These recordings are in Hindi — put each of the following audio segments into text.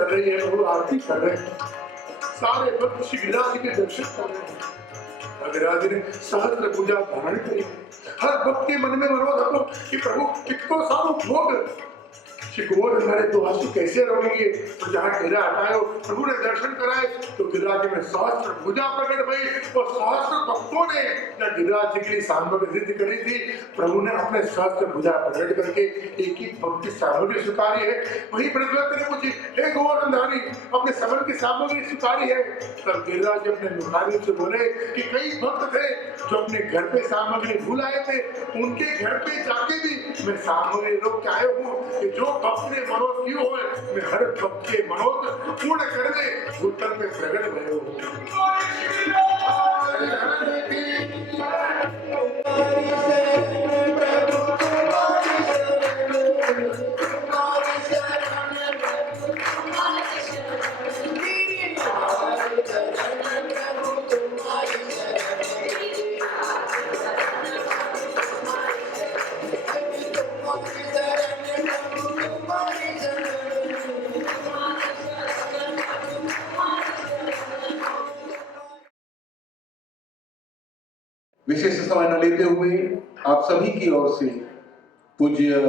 चल रही है, प्रभु आरती कर रहे हैं, सारे भक्त श्री गिरिराज के दर्शन कर रहे हैं। गिरिराज ने सहस्त्र पूजा धारण करी। हर भक्त के मन में मनोरथ हो कि प्रभु कितनो सारो भोग श्री गोवर्धन हमारे तो आंसू कैसे रोएंगे। तो जहाँ डेरा हटाए प्रभु ने दर्शन कराए तो गिरिराज में सहस्त्र पूजा प्रकट हुई और सहस्त्र भक्तों ने जब गिरिराज जी के लिए सामग्री सिद्ध करी थी, प्रभु ने अपने सहस्त्र पूजा प्रकट करके एक ही भक्त की सामग्री स्वीकारी है। वही प्रतिवक्त ने पूछी, हे गोवर्धनधारी, अपने समन की सामग्री स्वीकारी है? तब गिरिराज अपने मुखारी से बोले कि कई भक्त थे जो अपने घर पे सामग्री भूल आए थे, उनके घर पे जाके भी मैं सामग्री रोक के आया हूँ कि जो भक्त ने मनोरथ कियो है, मैं हर भक्त के मनोरथ पूर्ण करने भूतल में प्रकट भयो हूँ। विशेष समय न लेते हुए आप सभी की ओर से पूज्य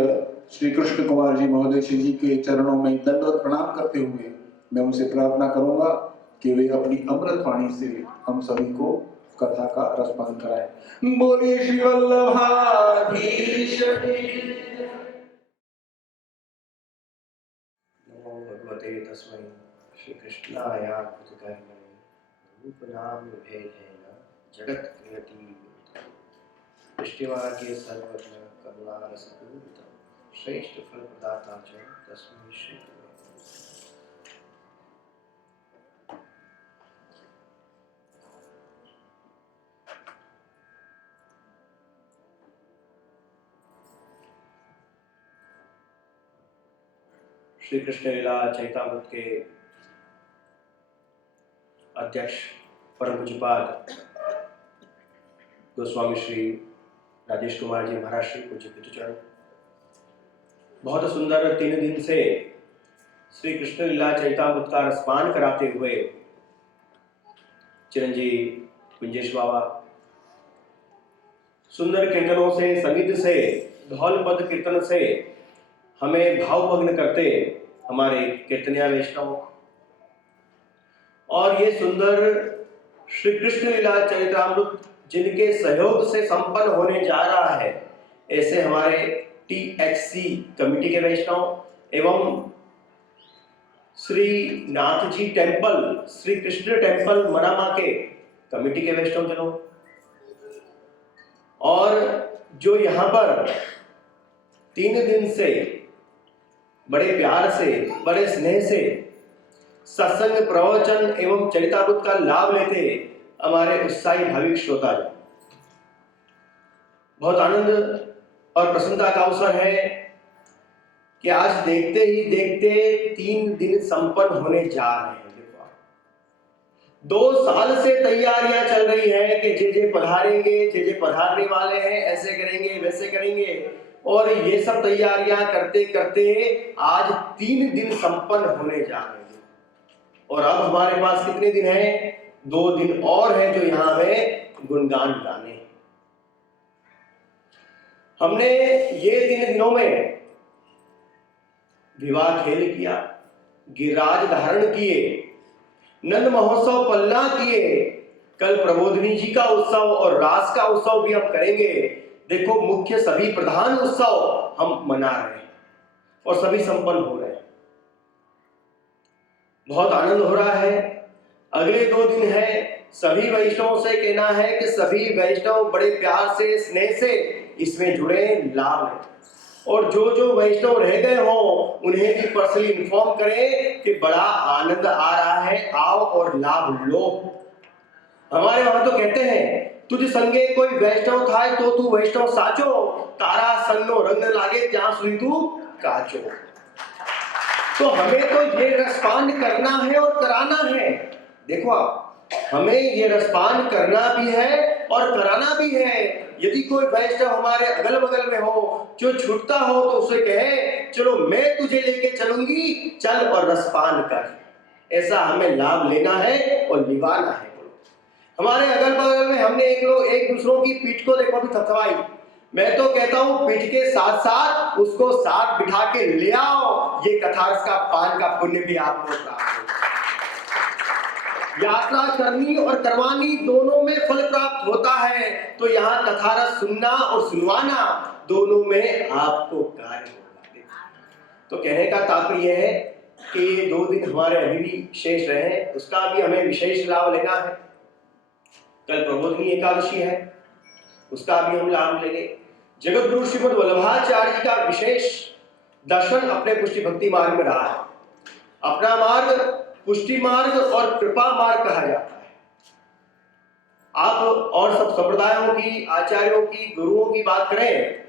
श्री कृष्ण कुमार जी महोदय जी के चरणों में दंडवत प्रणाम करते हुए मैं उनसे प्रार्थना करूंगा कि वे अपनी अमृत वाणी से हम सभी को कथा का रसपान कराएं। बोलिए श्री वल्लभाधीश नमो भगवते तस्मै श्री कृष्णाय कृतकर्मणे रूप नाम भेदेन जगत क्रियति दृष्टिवाक्ये सर्वज्ञ करुणारसपूरित श्रेष्ठ फल प्रदाता च तस्मै श्री गुरवे। श्री कृष्ण लीला चैतामृत के अध्यक्ष परम पूज्यपाद गोस्वामी श्री राजेश कुमार जी महाराज श्री पूज्य पितृचरण बहुत सुंदर 3 दिन से श्री कृष्ण लीला चैतामृत का रसपान कराते हुए चिरंजीवी कुंजेश बाबा सुंदर कीर्तनों से, संगीत से, धौल पद कीर्तन से हमें भावमग्न करते हमारे कीर्तनिया वैष्णव और ये सुंदर श्री कृष्ण लीला चरितामृत जिनके सहयोग से संपन्न होने जा रहा है, ऐसे हमारे THC कमेटी के वैष्णव एवं Shri Nath ji temple, Shri Krishna temple Manama के कमेटी के वैष्णव जनों और जो यहाँ पर 3 दिन से बड़े प्यार से, बड़े स्नेह से सत्संग, प्रवचन एवं चरितामृत का लाभ लेते हमारे उत्साही भाविक श्रोता। बहुत आनंद और प्रसन्नता का अवसर है कि आज देखते ही देखते 3 दिन संपन्न होने जा रहे हैं। 2 साल से तैयारियां चल रही है कि जे पधारेंगे, जे पधारने वाले हैं, ऐसे करेंगे, वैसे करेंगे और ये सब तैयारियां करते करते आज 3 दिन संपन्न होने जा रहे हैं। और अब हमारे पास कितने दिन हैं? 2 दिन और हैं जो यहाँ हमें गुणगान गाने। हमने ये 3 दिनों में विवाह खेल किया, गिरिराज धारण किए, नंद महोत्सव पल्ला किए, कल प्रबोधिनी जी का उत्सव और रास का उत्सव भी हम करेंगे। देखो मुख्य सभी प्रधान उत्सव हम मना रहे हैं और सभी संपन्न हो रहे हैं। बहुत आनंद हो रहा है। अगले 2 दिन है, सभी वैष्णवों से कहना है कि सभी वैष्णव बड़े प्यार से, स्नेह से इसमें जुड़े, लाभ लें और जो वैष्णव रह गए हो उन्हें भी पर्सनली इन्फॉर्म करें कि बड़ा आनंद आ रहा है, आओ और लाभ लो। हमारे वहां तो कहते हैं तुझ संगे कोई वैष्णव था तो तू वैष्णव साचो, तारा संगनो रंग लागे त्या सुनी तू काचो। तो हमें तो ये रसपान करना है और कराना है। देखो आप, हमें ये रसपान करना भी है और कराना भी है। यदि कोई वैष्णव हमारे अगल बगल में हो जो छूटता हो तो उसे कहे चलो मैं तुझे लेके चलूंगी, चल और रसपान कर। ऐसा हमें लाभ लेना है और निभाना है। हमारे अगल बगल में हमने एक दूसरों की पीठ को देखो अभी थपथपाई। मैं तो कहता हूं पीठ के साथ साथ उसको साथ बिठा के ले आओ, ये कथारस का पान का पुण्य भी आपको प्राप्त होगा। यात्रा करनी और करवानी दोनों में फल प्राप्त होता है, तो यहाँ कथारस सुनना और सुनवाना दोनों में आपको कार्य होगा। तो कहने का तात्पर्य है कि ये 2 दिन हमारे अभी भी शेष रहे, उसका भी हमें विशेष लाभ लेना है। कल प्रबोधनी एकादशी है, उसका भी हम लाभ लेंगे। जगत गुरु श्रीमद् वल्लभाचार्य जी का विशेष दर्शन अपने पुष्टि भक्ति मार्ग में रहा है। अपना मार्ग पुष्टि मार्ग और कृपा मार्ग कहा जाता है। आप और सब संप्रदायों की, आचार्यों की, गुरुओं की बात करें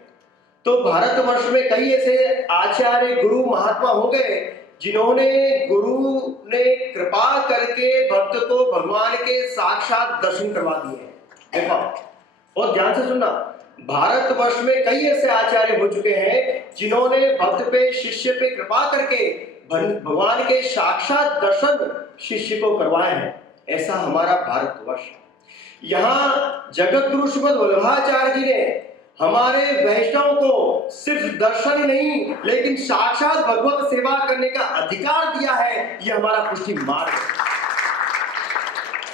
तो भारतवर्ष में कई ऐसे आचार्य गुरु महात्मा हो गए जिन्होंने गुरु ने कृपा करके भक्त को भगवान के साक्षात दर्शन करवा दिए हैं। देखो और ध्यान से सुनना, भारतवर्ष में कई ऐसे आचार्य हो चुके हैं जिन्होंने भक्त पे, शिष्य पे कृपा करके भगवान के साक्षात दर्शन शिष्य को करवाए हैं। ऐसा हमारा भारतवर्ष। यहाँ जगत गुरु श्रीमद् वल्लभाचार्य जी ने हमारे वैष्णव को सिर्फ दर्शन ही नहीं लेकिन साक्षात भगवत सेवा करने का अधिकार दिया है। ये हमारा पुष्टि मार्ग है।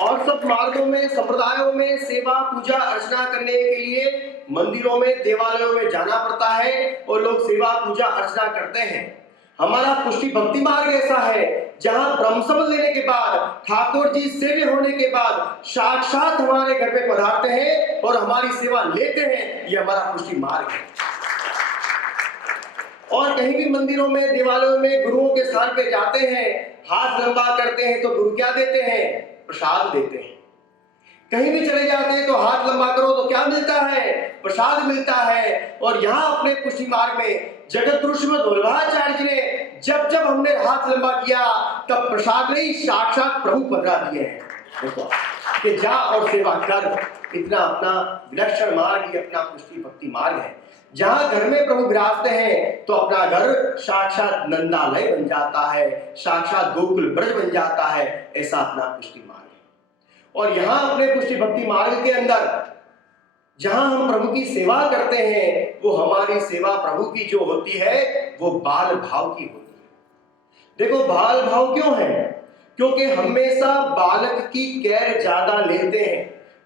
और सब मार्गों में, संप्रदायों में सेवा पूजा अर्चना करने के लिए मंदिरों में, देवालयों में जाना पड़ता है और लोग सेवा पूजा अर्चना करते हैं। हमारा पुष्टि भक्ति मार्ग ऐसा है जहां ब्रह्म शब्द लेने के बाद, ठाकुर जी सेव्य होने के बाद साक्षात हमारे घर पे पधारते हैं और हमारी सेवा लेते हैं। ये हमारा पुष्टि मार्ग है। और कहीं भी मंदिरों में, देवालयों में गुरुओं के स्थान पे जाते हैं, हाथ लंबा करते हैं तो गुरु क्या देते हैं? प्रसाद देते हैं। कहीं भी चले जाते हैं तो हाथ लंबा करो तो क्या मिलता है? प्रसाद मिलता है। और यहाँ अपने पुष्टि मार्ग में जगत गुरु श्रीमद् वल्लभाचार्य जी ने जब जब हमने हाथ लंबा किया तब प्रसाद नहीं, साक्षात प्रभु पधरा दिए हैं। देखो कि जा और सेवा कर। इतना अपना विलक्षण मार्ग, ये अपना पुष्टि भक्ति मार्ग है। जहां घर में प्रभु विराजते हैं तो अपना घर साक्षात नंदालय बन जाता है, साक्षात गोकुल ब्रज बन जाता है। ऐसा अपना पुष्टि मार्ग है। और यहाँ अपने पुष्टि भक्ति मार्ग के अंदर जहां हम प्रभु की सेवा करते हैं, वो हमारी सेवा प्रभु की जो होती है वो बाल भाव की होती है। देखो बाल भाव क्यों है? क्योंकि हमेशा बालक की केयर ज्यादा लेते हैं,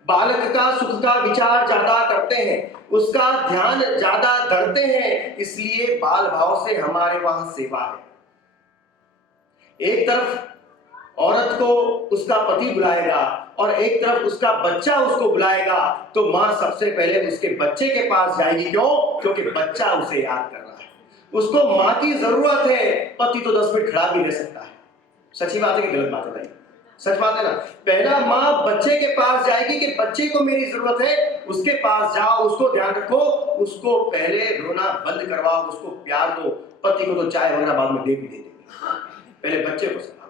बालक का सुख का विचार ज्यादा करते हैं, उसका ध्यान ज्यादा धरते हैं। इसलिए बाल भाव से हमारे वहां सेवा है। एक तरफ औरत को उसका पति बुलाएगा और एक तरफ उसका बच्चा उसको बुलाएगा, तो मां सबसे पहले उसके बच्चे के पास जाएगी। क्यों? क्योंकि बच्चा उसे याद कर रहा है, उसको मां की जरूरत है। पति तो 10 मिनट खड़ा भी रह सकता है। सच्ची बात है कि गलत बात है भाई? सच बात है ना। पहला मां बच्चे के पास जाएगी कि बच्चे को मेरी जरूरत है, उसके पास जाओ, उसको ध्यान रखो, उसको पहले रोना बंद करवाओ, उसको प्यार दो। पति को तो चाय वगैरह बाद में दे भी देते, पहले बच्चे को संभालो।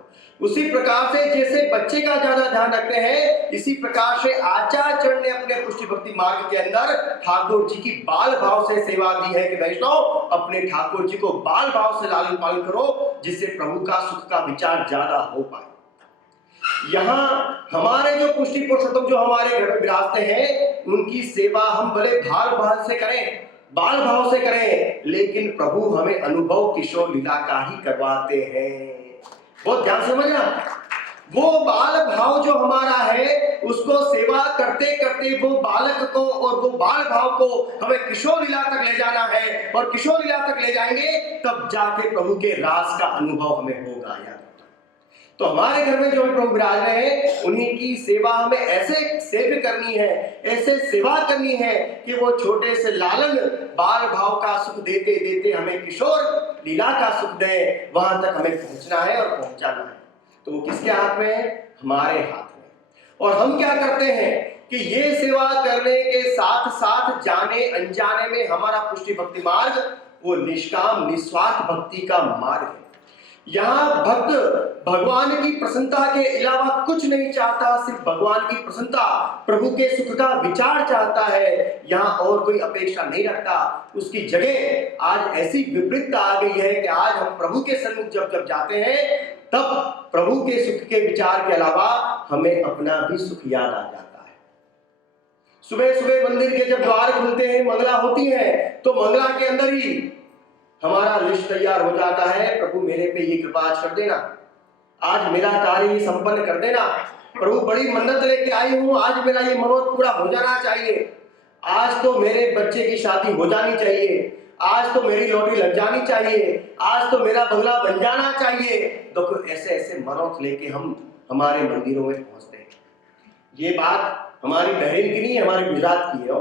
उसी प्रकार से जैसे बच्चे का ज्यादा ध्यान रखते हैं, इसी प्रकार से आचार्य ने अपने पुष्टि भक्ति मार्ग के अंदर ठाकुर जी की बाल भाव से सेवा दी है कि वैष्णव अपने ठाकुर जी को बाल भाव से लालन पालन करो, जिससे प्रभु का सुख का विचार ज्यादा हो पाए। यहाँ हमारे जो पुष्टि पुरुषोत्तम जो हमारे घर में विराजते हैं, उनकी सेवा हम भले बाल भाव से करें, बाल भाव से करें, लेकिन प्रभु हमें अनुभव किशोर लीला का ही करवाते हैं। बहुत ध्यान समझना। वो बाल भाव जो हमारा है, उसको सेवा करते करते वो बालक को और वो बाल भाव को हमें किशोर लीला तक ले जाना है। और किशोर लीला तक ले जाएंगे तब जाके प्रभु के रास का अनुभव हमें होगा। यार तो हमारे घर में जो प्रभु विराज रहे हैं, उन्हीं की सेवा हमें ऐसे सेवा करनी है, ऐसे सेवा करनी है कि वो छोटे से लालन बाल भाव का सुख देते देते हमें किशोर लीला का सुख दे। वहां तक हमें पहुंचना है और पहुंचाना है। तो वो किसके हाथ में है? हमारे हाथ में। और हम क्या करते हैं कि ये सेवा करने के साथ साथ जाने अनजाने में हमारा पुष्टि भक्ति मार्ग वो निष्काम निस्वार्थ भक्ति का मार्ग है। यहाँ भक्त भगवान की प्रसन्नता के अलावा कुछ नहीं चाहता, सिर्फ भगवान की प्रसन्नता, प्रभु के सुख का विचार चाहता है, यहाँ और कोई अपेक्षा नहीं रखता। उसकी जगह आज ऐसी विपरीतता आ गई है कि आज हम प्रभु के सन्मुख जब जब जाते हैं तब प्रभु के सुख के विचार के अलावा हमें अपना भी सुख याद आ जाता है। सुबह सुबह मंदिर के जब द्वार खुलते हैं, मंगला होती है, तो मंगला के अंदर ही हमारा लिस्ट तैयार हो जाता है, प्रभु मेरे पे ये कृपा आज कर देना, आज मेरा कार्य संपन्न कर देना, प्रभु बड़ी मन्नत लेके आई हूं, आज मेरा ये मनोरथ पूरा हो जाना चाहिए, आज तो मेरे बच्चे की शादी हो जानी चाहिए, आज तो मेरी लॉटरी लग जानी चाहिए, आज तो मेरा बंगला बन जाना चाहिए। देखो ऐसे ऐसे मनोरथ लेके हम हमारे मंदिरों में पहुंचते हैं। ये बात हमारी बहन की नहीं, हमारे गुजरात की है।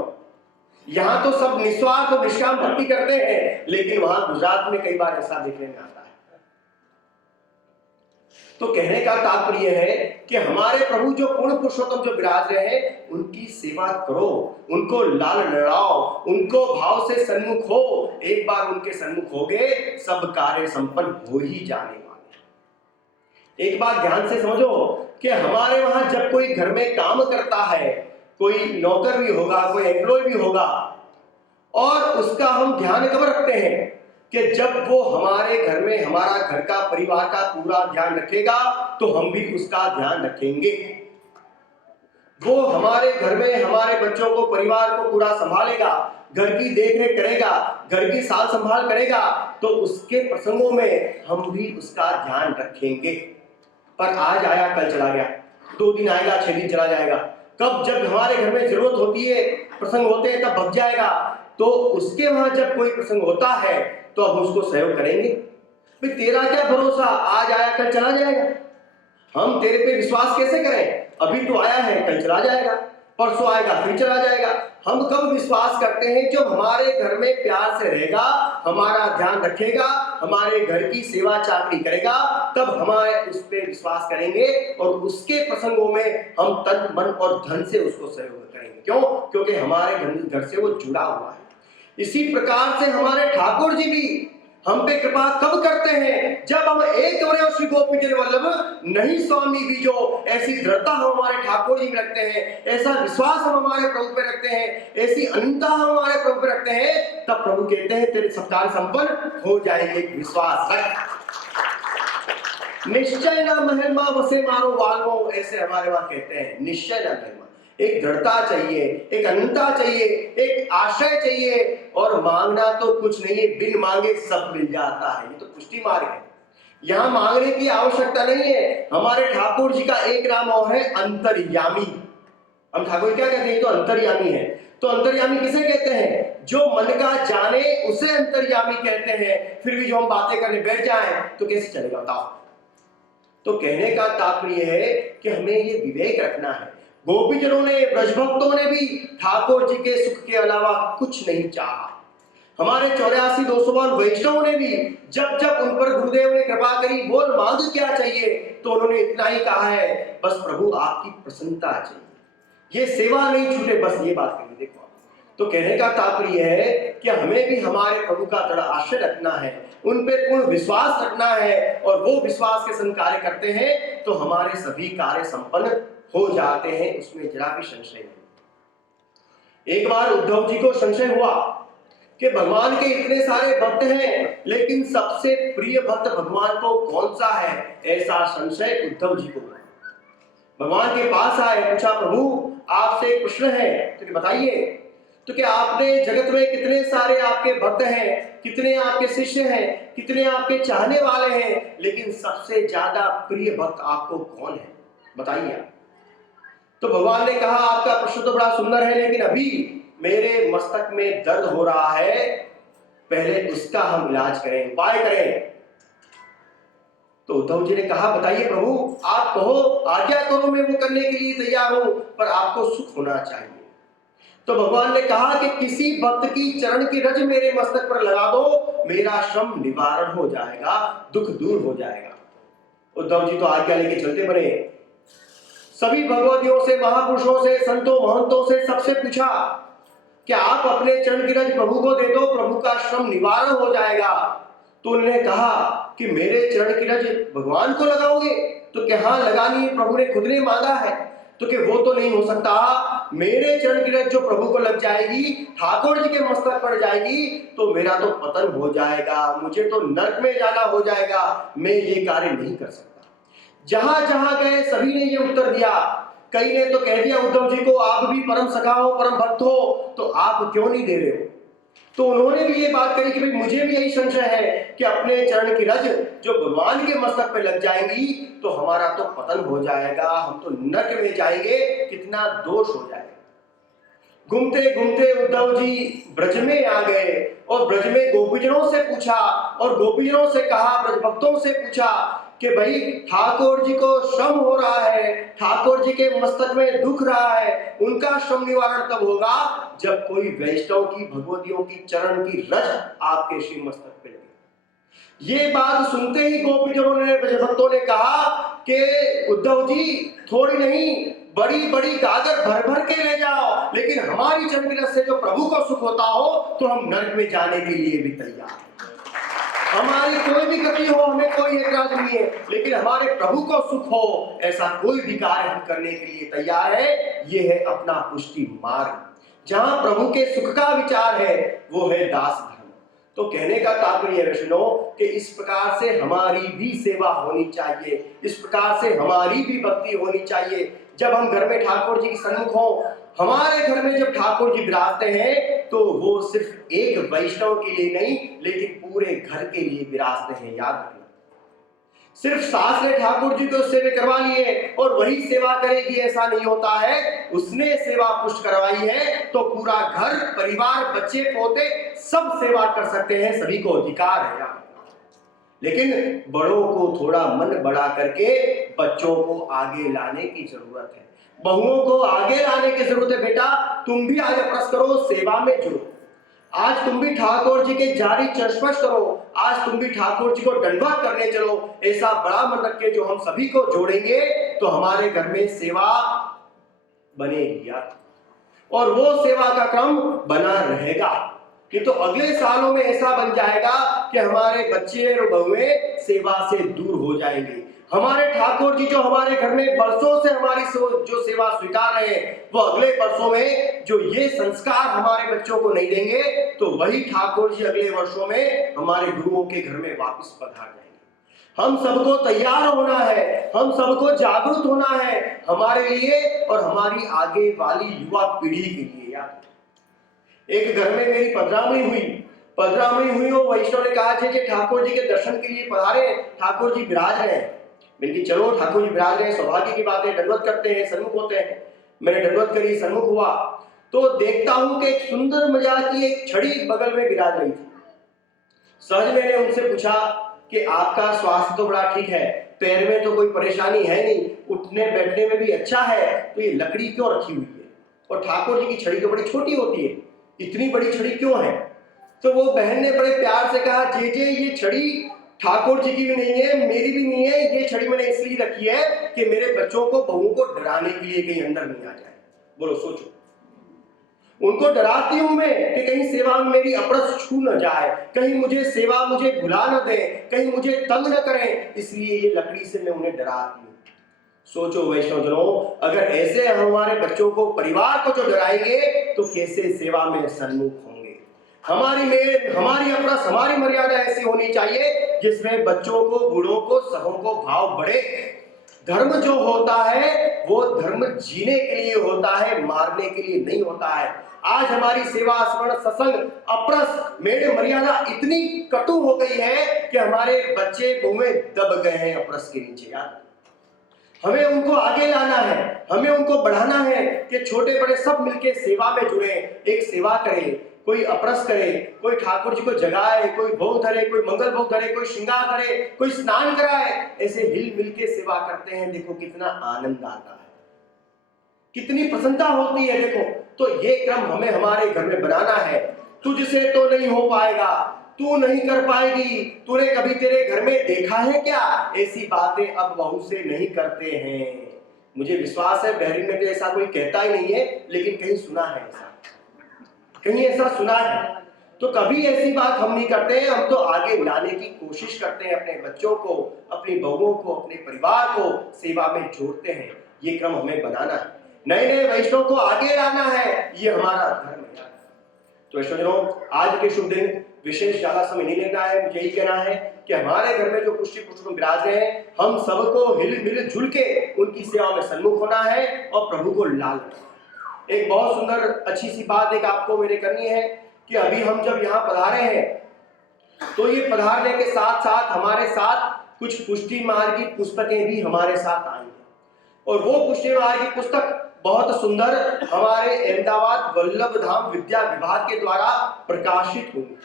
यहाँ तो सब निस्वार्थ और निष्काम भक्ति करते हैं, लेकिन वहां गुजरात में कई बार ऐसा देखने में आता है। तो कहने का तात्पर्य है कि हमारे प्रभु जो पूर्ण पुरुषोत्तम जो विराज रहे हैं, उनकी सेवा करो, उनको लाल लड़ाओ, उनको भाव से सन्मुख हो। एक बार उनके सन्मुख हो गए, सब कार्य संपन्न हो ही जाने वाले। एक बात ध्यान से समझो कि हमारे वहां जब कोई घर में काम करता है, कोई नौकर भी होगा, कोई एम्प्लॉय भी होगा, और उसका हम ध्यान कब रखते हैं कि जब वो हमारे घर में हमारा घर का परिवार का पूरा ध्यान रखेगा तो हम भी उसका ध्यान रखेंगे। वो हमारे घर में हमारे बच्चों को, परिवार को पूरा संभालेगा, घर की देखरेख करेगा, घर की साल संभाल करेगा, तो उसके प्रसंगों में हम भी उसका ध्यान रखेंगे। पर आज आया कल चला गया, 2 दिन आएगा 6 दिन चला जाएगा, कब जब हमारे घर में जरूरत होती है, प्रसंग होते हैं, तब भग जाएगा। तो उसके वहां जब कोई प्रसंग होता है तो हम उसको सहयोग करेंगे। भाई तेरा क्या भरोसा, आज आया कल चला जाएगा, हम तेरे पे विश्वास कैसे करें? अभी तो आया है, कल चला जाएगा, परसों आएगा फिर चला जाएगा। हम कब विश्वास करते हैं? जब हमारे घर में प्यार से रहेगा, हमारा ध्यान रखेगा, हमारे घर की सेवा चाकरी करेगा, तब हमारे उस पर विश्वास करेंगे और उसके प्रसंगों में हम तन मन और धन से उसको सहयोग करेंगे। क्यों? क्योंकि हमारे घर से वो जुड़ा हुआ है। इसी प्रकार से हमारे ठाकुर जी भी हम पे कृपा कब करते हैं? जब हम एक वर्ष श्री गोपीचंद वल्लभ नहीं स्वामी भी जो ऐसी दृढ़ता हम हमारे ठाकुर जी में रखते हैं, ऐसा विश्वास हम हमारे प्रभु पे रखते हैं, ऐसी अनंतता हम हमारे प्रभु पे रखते हैं, तब प्रभु कहते हैं तेरे सब कार्य संपन्न हो जाएंगे। विश्वास रख, निश्चय न महिमा वसे मारो वाल्वो, ऐसे हमारे वहां कहते हैं। निश्चय न महिमा, एक दृढ़ता चाहिए, एक अनंतता चाहिए, एक आशय चाहिए, और मांगना तो कुछ नहीं है, बिन मांगे सब मिल जाता है। ये तो पुष्टि मार्ग है, यहाँ मांगने की आवश्यकता नहीं है। हमारे ठाकुर जी का एक नाम और है अंतर्यामी। हम ठाकुर क्या कहते हैं? तो अंतर्यामी है। तो अंतर्यामी किसे कहते हैं? जो मन का जाने उसे अंतर्यामी कहते हैं। फिर भी जो हम बातें करने बैठ जाएं तो कैसे चलेगा बताओ? तो कहने का तात्पर्य है कि हमें ये विवेक रखना है। गोपीजनों ने, ब्रजभक्तों ने भी ठाकुर जी के सुख के अलावा कुछ नहीं चाहा। हमारे 84-252 वैष्णवों ने भी जब जब उन पर गुरुदेव ने कृपा करी, बोल मांग क्या चाहिए, तो उन्होंने इतना ही कहा है, बस प्रभु आपकी प्रसन्नता चाहिए, ये सेवा नहीं छूटे, बस ये बात कही। देखो, तो कहने का तात्पर्य है कि हमें भी हमारे प्रभु का दृढ़ आश्रय रखना है, उन पे पूर्ण विश्वास रखना है, और वो विश्वास के संग कार्य करते हैं तो हमारे सभी कार्य संपन्न हो जाते हैं, उसमें जरा भी संशय नहीं। एक बार उद्धव जी को संशय हुआ कि भगवान के इतने सारे भक्त हैं, लेकिन सबसे प्रिय भक्त भगवान को कौन सा है? ऐसा संशय उद्धव जी को हुआ। भगवान के पास आए, पूछा प्रभु आपसे एक प्रश्न है, तो बताइए। तो क्या आपने जगत में कितने सारे आपके भक्त हैं, कितने आपके शिष्य हैं, कितने आपके चाहने वाले हैं, लेकिन सबसे ज्यादा प्रिय भक्त आपको कौन है? बताइए। तो भगवान ने कहा आपका प्रश्न तो बड़ा सुंदर है, लेकिन अभी मेरे मस्तक में दर्द हो रहा है, पहले उसका हम इलाज करें, उपाय करें। तो उद्धव जी ने कहा बताइए प्रभु, आप कहो, आज्ञा करो, मैं वो करने के लिए तैयार हूं, पर आपको सुख होना चाहिए। तो भगवान ने कहा कि किसी भक्त की चरण की रज मेरे मस्तक पर लगा दो, मेरा श्रम निवारण हो जाएगा, दुख दूर हो जाएगा। उद्धव जी तो आज्ञा लेके चलते बने। सभी भगवतियों से, महापुरुषों से, संतों महंतों से, सबसे पूछा कि आप अपने चरण की रज प्रभु को दे दो, प्रभु का श्रम निवारण हो जाएगा। तो उन्होंने कहा कि मेरे चरण की रज भगवान को लगाओगे? तो क्या हाँ लगानी है, प्रभु ने खुद ने मांगा है। तो कि वो तो नहीं हो सकता, मेरे चरण की रज जो प्रभु को लग जाएगी, ठाकुर जी के मस्तक पर जाएगी, तो मेरा तो पतन हो जाएगा, मुझे तो नरक में जाना हो जाएगा, मैं ये कार्य नहीं कर सकता। जहां जहां गए सभी ने ये उत्तर दिया। कई ने तो कह दिया उद्धव जी को, आप भी परम सखा हो, परम भक्त हो, तो आप क्यों नहीं दे रहे हो? तो उन्होंने भी ये बात कही कि भाई मुझे भी यही संशय है कि अपने चरण की रज जो भगवान के मस्तक पे लग जाएंगी तो हमारा तो पतन हो जाएगा, हम तो नरक में जाएंगे, कितना दोष हो जाएगा। घूमते घूमते उद्धव जी ब्रज में आ गए और ब्रज में गोपीजनों से पूछा और गोपीजनों से कहा, ब्रज भक्तों से पूछा कि भाई ठाकुर जी को श्रम हो रहा है, ठाकुर जी के मस्तक में दुख रहा है, उनका श्रम निवारण तब होगा जब कोई वैष्णव की भगवतियों की चरण की रज आपके श्री मस्तक पे लगे। ये बात सुनते ही गोपीजनों ने, ब्रज भक्तों ने कहा कि उद्धव जी थोड़ी नहीं, बड़ी बड़ी गागर भर भर के ले जाओ, लेकिन हमारी चरण की रज से जो प्रभु को सुख होता हो तो हम नरक में जाने के लिए भी तैयार हैं। हमारी कोई भी गति हो, हमें कोई एतराज नहीं है, लेकिन हमारे प्रभु को सुख हो ऐसा कोई भी कार्य हम करने के लिए तैयार है। ये है अपना पुष्टि मार्ग। जहां प्रभु के सुख का विचार है वो है दास धर्म। तो कहने का तात्पर्य वैष्णव कि इस प्रकार से हमारी भी सेवा होनी चाहिए, इस प्रकार से हमारी भी भक्ति होनी चाहिए। जब हम घर में ठाकुर जी की सन्मुख हो, हमारे घर में जब ठाकुर जी विराजते हैं तो वो सिर्फ एक वैष्णव के लिए नहीं लेकिन पूरे घर के लिए विराजते हैं। याद रखना, सिर्फ सास ने ठाकुर जी को सेवा करवा ली है और वही सेवा करेगी ऐसा नहीं होता है। उसने सेवा पुष्ट करवाई है तो पूरा घर परिवार बच्चे पोते सब सेवा कर सकते हैं, सभी को अधिकार है। याद, लेकिन बड़ों को थोड़ा मन बड़ा करके बच्चों को आगे लाने की जरूरत है, बहुओं को आगे लाने की जरूरत है। बेटा तुम भी आगे प्रस करो, सेवा में जुड़ो। आज तुम भी ठाकुर जी के जारी चर्चमच करो, आज तुम भी ठाकुर जी को दंडवत करने चलो। ऐसा बड़ा मन रख के जो हम सभी को जोड़ेंगे तो हमारे घर में सेवा बनेगी और वो सेवा का क्रम बना रहेगा। कि तो अगले सालों में ऐसा बन जाएगा कि हमारे बच्चे और बहुएं सेवा से दूर हो जाएंगे। हमारे ठाकुर जी जो हमारे घर में बरसों से हमारी जो सेवा स्वीकार रहे हैं, वो अगले वर्षों में जो ये संस्कार हमारे बच्चों को नहीं देंगे तो वही ठाकुर जी अगले वर्षों में हमारे गुरुओं के घर में वापस पधार जाएंगे। हम सबको तैयार होना है, हम सबको जागरूक होना है हमारे लिए और हमारी आगे वाली युवा पीढ़ी के लिए। याद, एक घर में मेरी पधरामणी हुई और वैष्णव ने कहा कि ठाकुर जी के दर्शन के लिए पधारे, ठाकुर जी विराज रहे हैं। मैंने कहा चलो ठाकुर जी विराज रहे हैं, सौभाग्य की बात है, दंडवत करते हैं, सन्मुख होते हैं। मैंने दंडवत करी, सन्मुख हुआ तो देखता हूं कि एक सुंदर मजाक की एक छड़ी बगल में विराज रही थी। सहज मैंने उनसे पूछा कि आपका स्वास्थ्य तो बड़ा ठीक है, पैर में तो कोई परेशानी है नहीं, उठने बैठने में भी अच्छा है, तो ये लकड़ी क्यों रखी हुई है? और ठाकुर जी की छड़ी तो बड़ी छोटी होती है, इतनी बड़ी छड़ी क्यों है? तो वो बहन ने बड़े प्यार से कहा, जे ये छड़ी ठाकुर जी की भी नहीं है, मेरी भी नहीं है, ये छड़ी मैंने इसलिए रखी है कि मेरे बच्चों को बहुओं को डराने के लिए कहीं अंदर नहीं आ जाए। बोलो सोचो, उनको डराती हूं मैं कि कहीं सेवा में मेरी अपरस छू न जाए, कहीं मुझे भुला न दे, कहीं मुझे तंग न करें, इसलिए ये लकड़ी से मैं उन्हें डराती हूं। सोचो वैष्णवजनों, अगर ऐसे हमारे बच्चों को, परिवार को जो डराएंगे तो कैसे सेवा में सन्मुख होंगे। हमारी अपरस, हमारी मर्यादा ऐसी होनी चाहिए जिसमें बच्चों को, बूढ़ों को, सबों को भाव बढ़े। धर्म जो होता है वो धर्म जीने के लिए होता है, मारने के लिए नहीं होता है। आज हमारी सेवा, स्मरण, सत्संग, अपरस, मेरे मर्यादा इतनी कटु हो गई है कि हमारे बच्चे बहुएं दब गए हैं अपरस के नीचे। यार हमें उनको आगे लाना है, हमें उनको बढ़ाना है कि छोटे बड़े सब मिलके सेवा में जुड़े, एक सेवा करें, कोई अपरस करे, कोई ठाकुर जी को जगाए, कोई भोग धरे, कोई मंगल भोग धरे, कोई श्रृंगार करे, कोई स्नान कराए। ऐसे हिल मिल के सेवा करते हैं, देखो कितना आनंद आता है, कितनी प्रसन्नता होती है। देखो तो ये क्रम हमें हमारे घर में बनाना है। तुझसे तो नहीं हो पाएगा, तू नहीं कर पाएगी, तूने कभी तेरे घर में देखा है क्या? ऐसी बातें अब बहू से नहीं करते हैं। मुझे विश्वास है बहरीन में तो ऐसा कोई कहता ही नहीं है, लेकिन कहीं सुना है, ऐसा कहीं ऐसा सुना है। तो कभी ऐसी बात हम नहीं करते हैं, हम तो आगे लाने की कोशिश करते हैं, अपने बच्चों को, अपनी बहुओं को, अपने परिवार को सेवा में जोड़ते हैं। ये क्रम हमें बनाना है, नए नए वैष्णव को आगे लाना है, ये हमारा धर्म है। तो वैष्णवजनों, आज के शुभ दिन विशेष ज्यादा समय नहीं लेना है, मुझे यही कहना है कि हमारे घर में जो पुष्टि पुरुष विराज रहे हैं, हम सबको हिल मिल जुल के उनकी सेवा में सन्मुख होना है और प्रभु को लाल करना। एक बहुत सुंदर अच्छी सी बात एक आपको मेरे करनी है कि अभी हम जब यहाँ पधारे हैं तो ये पधारने के साथ साथ हमारे साथ कुछ पुष्टि मार्ग की पुस्तकें भी हमारे साथ आई हैं, और वो पुष्टि मार्ग की पुस्तक बहुत सुंदर हमारे अहमदाबाद वल्लभ धाम विद्या विभाग के द्वारा प्रकाशित हुई।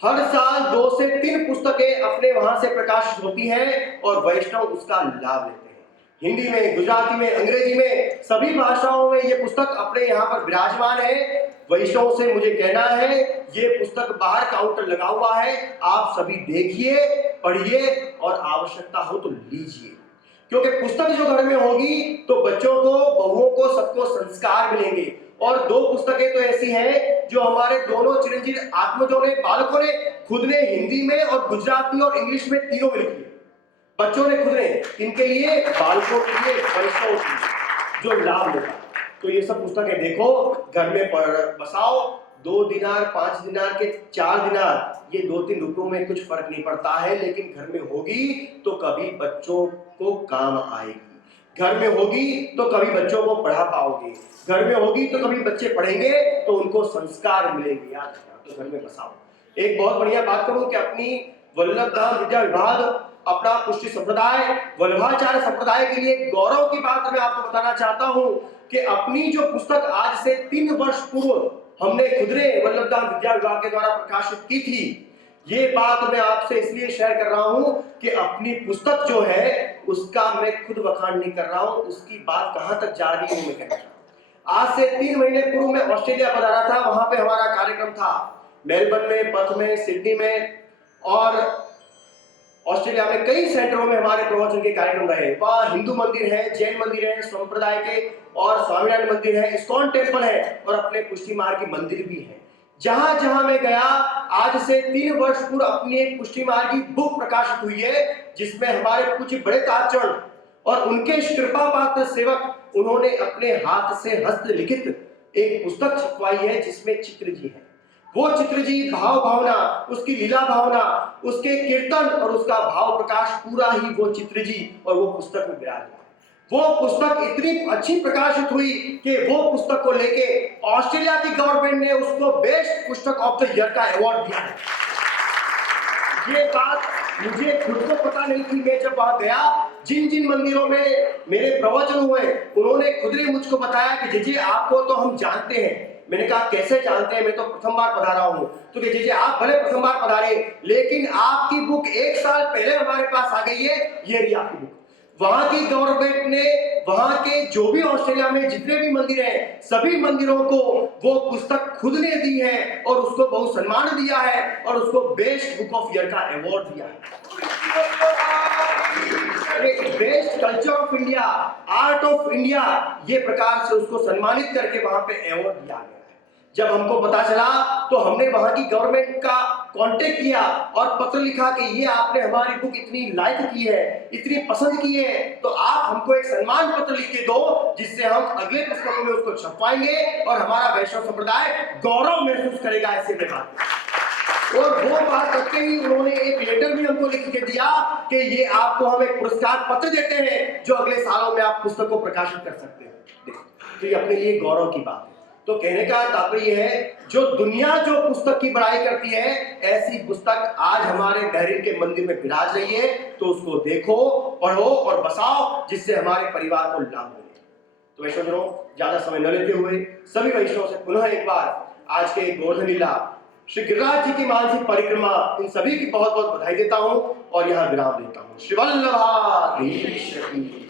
हर साल 2 से 3 पुस्तकें अपने वहां से प्रकाशित होती हैं और वैष्णव उसका लाभ लेते हैं। हिंदी में, गुजराती में, अंग्रेजी में, सभी भाषाओं में ये पुस्तक अपने यहाँ पर विराजमान है। वैष्णव से मुझे कहना है, ये पुस्तक बाहर काउंटर लगा हुआ है, आप सभी देखिए, पढ़िए और आवश्यकता हो तो लीजिए, क्योंकि पुस्तक जो घर में होगी तो बच्चों को, बहुओं को, सबको संस्कार मिलेंगे। और 2 पुस्तकें तो ऐसी हैं जो हमारे दोनों चिरंजीव आत्मजों ने, बालकों ने खुद ने हिंदी में और गुजराती और इंग्लिश में तीनों में लिखी है। बच्चों ने खुद ने, इनके लिए, बालकों के लिए, वैष्णव के लिए, जो लाभ लेता। तो ये सब पुस्तकें देखो, घर में बसाओ। 2 दिनार, 5 दिनार के 4 दिनार, ये 2-3 रुपयों में कुछ फर्क नहीं पड़ता है, लेकिन घर में होगी तो कभी बच्चों को काम आएगी, घर में होगी तो कभी बच्चों को पढ़ा पाओगे, घर में होगी तो कभी बच्चे पढ़ेंगे तो उनको संस्कार मिलेंगे। याद रखना, तो घर में बसाओ। एक बहुत बढ़िया बात करूं कि अपनी वल्लभ धाम विद्या विभाग, अपना पुष्टि संप्रदाय, वल्लभाचार्य संप्रदाय के लिए गौरव की बात मैं आपको बताना चाहता हूं कि अपनी जो पुस्तक आज से 3 वर्ष पूर्व हमने खुदरे वल्लभ धाम विद्या विभाग के द्वारा प्रकाशित की थी, ये बात मैं आपसे इसलिए शेयर कर रहा हूं कि अपनी पुस्तक जो है उसका मैं खुद बखान नहीं कर रहा हूं, उसकी बात कहां तक जा रही है मैं कह रहा हूं। आज से 3 महीने पूर्व मैं ऑस्ट्रेलिया पधारा था, वहां पे हमारा कार्यक्रम था, मेलबर्न में, पर्थ में, सिडनी में और ऑस्ट्रेलिया में कई सेंटरों में हमारे प्रवचन के कार्यक्रम रहे। वहाँ हिंदू मंदिर है, जैन मंदिर है, संप्रदाय के और स्वामीनारायण मंदिर है, इस्कॉन टेम्पल है और अपने पुष्टि मार्ग के मंदिर भी है। जहां जहां मैं गया, आज से 3 वर्ष पूर्व अपनी एक पुष्टि मार्ग की बुक प्रकाशित हुई है, जिसमें हमारे कुछ बड़े ताजचरण और उनके कृपा पात्र सेवक, उन्होंने अपने हाथ से हस्तलिखित एक पुस्तक छपवाई है जिसमें चित्र जी है। वो चित्र जी भाव भावना, उसकी लीला भावना, उसके कीर्तन और उसका भाव प्रकाश पूरा ही वो चित्र जी और वो पुस्तक में विराजमान। वो पुस्तक इतनी अच्छी प्रकाशित हुई कि वो पुस्तक को लेके ऑस्ट्रेलिया की गवर्नमेंट ने उसको बेस्ट पुस्तक ऑफ द ईयर का अवार्ड दिया है। ये बात मुझे खुद को पता नहीं थी। मैं जब वहां गया, जिन जिन मंदिरों में मेरे प्रवचन हुए, उन्होंने खुद ने मुझको बताया कि जीजी आपको तो हम जानते हैं। मैंने कहा कैसे जानते हैं, मैं तो प्रथम बार पधारा हूं। तो जीजी आप भले प्रथम बार पधारे, लेकिन आपकी बुक 1 साल पहले हमारे पास आ गई है, ये रही आपकी बुक। वहां की गवर्नमेंट ने वहां के जो भी ऑस्ट्रेलिया में जितने भी मंदिर हैं, सभी मंदिरों को वो पुस्तक खुद ने दी है और उसको बहुत सम्मान दिया है और उसको बेस्ट बुक ऑफ ईयर का अवार्ड दिया है। Best culture of India, art of India, ये प्रकार से उसको सम्मानित करके वहां पे अवार्ड दिया गया। जब हमको पता चला तो हमने वहां की गवर्नमेंट का कांटेक्ट किया और पत्र लिखा कि ये आपने हमारी बुक इतनी लाइक की है, इतनी पसंद की है, तो आप हमको एक सम्मान पत्र लिख के दो, जिससे हम अगले पुस्तकों में उसको छपवाएंगे और हमारा वैष्णव संप्रदाय गौरव महसूस करेगा ऐसे में बात। और वो बात करके ही उन्होंने एक लेटर भी हमको लिख के दिया कि ये आपको हम एक पुरस्कार पत्र देते हैं जो अगले सालों में आप पुस्तक को प्रकाशित कर सकते हैं। तो ये अपने लिए गौरव की बात है। तो कहने का तात्पर्य है, जो दुनिया जो पुस्तक की बड़ाई करती है, ऐसी पुस्तक आज हमारे बहरीन के मंदिर में विराज रही है। तो उसको देखो, पढ़ो और बसाओ, जिससे हमारे परिवार को लाभ मिले। तो वैष्णवजनों, ज्यादा समय न लेते हुए सभी वैष्णवों से पुनः एक बार आज के गोवर्धन लीला, श्री गिरिराज जी की मानसिक परिक्रमा, इन सभी की बहुत बहुत बधाई देता हूं और यहाँ विराम देता हूं। श्री वल्लभाधीश की